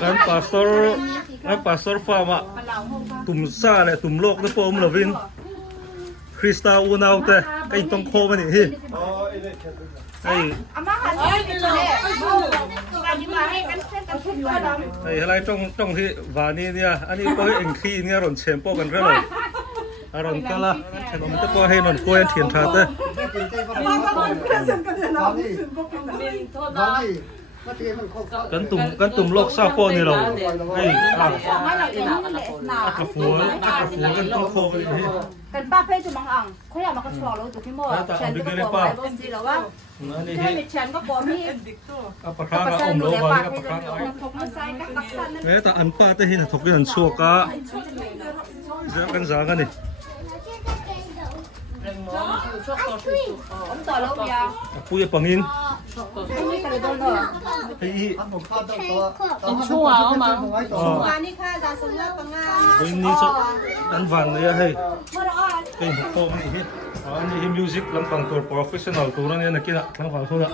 kan pastor fama tum sa le tum lok na pom lovin Krista unaw te kai tong kho mani hi ai ai halai tong hi wani nia ani ko eng khi nia ron chem po kan relo aron kala chano mate ko he non ko en thian tha te kan tum lok sa po ni lo ai ka fu kan tong kho ni kan pa pe tu mang ang khoya ma ka chwa lo tu ki mo chen tu ko ba bo si lo waนี่เชนก็บ่มีปะทางอมโลบาปะทางแต่อันป้าแต่หินถกกันชัวกะจะกันซากันนี่ต่อแล้วยาปุยปังอินไอ้ชั่วเอามานี่ค่ะดาสุงาปังงาวันนี้จะอันวันเลยให้ไอ้พวกนี้อันนี้มิวสิกลำพังตัว professional ตัวนั้นเนี่ยนักกีฬาลำพังเขาเนี่ย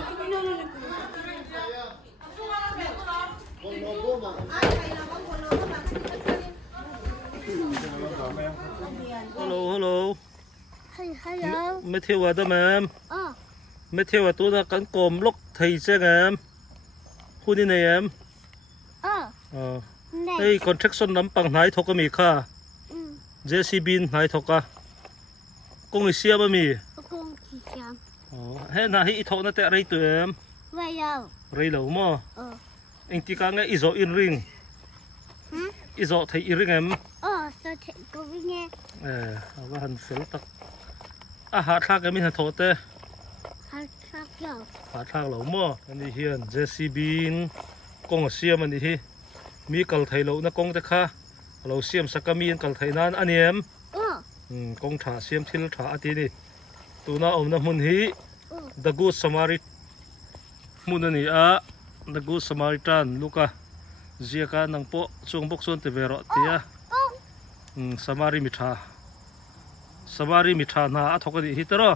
ฮัลโหลฮัลโหลไม่เที่ยวได้ไหมไม่เที่ยวตัวนั้นกันกลมล็อกไทยใช่ไหมคู่นี้เนี่ยไอ้คอนแทคชั่นลำพังไหนทกมีค่าJCB ไหนทกะกงเสียบะมีเฮ้ยนาฮีทกนั่นแต่ไรตัวเอ็มไรเหล่ามั้งเอ็งที่กางไอ้อิโซอินริงอิโซไทยอินริงเอ็มเอาว่าหันเสร็จตักหาทางกันมีหันทกเต้หาทางเหล่ามั้งอันนี้เฮียน JCB กงเสียมันนี่มีกัลไทยเหล่านักกงเต้ค่ะเราเสียมสักมีนกัลไทยนั้นอันนี้เอ็มกงถ่าเสียมทิลถ่าอตินี่ตัวน่าอมน้ำมุนฮี The Good Samaritan มุนนี่The Good Samaritan ลูกะเจียกันนังโปช่วงบกส่วนเตเวรอตีสมาริมิธานาทกดีฮิตรอ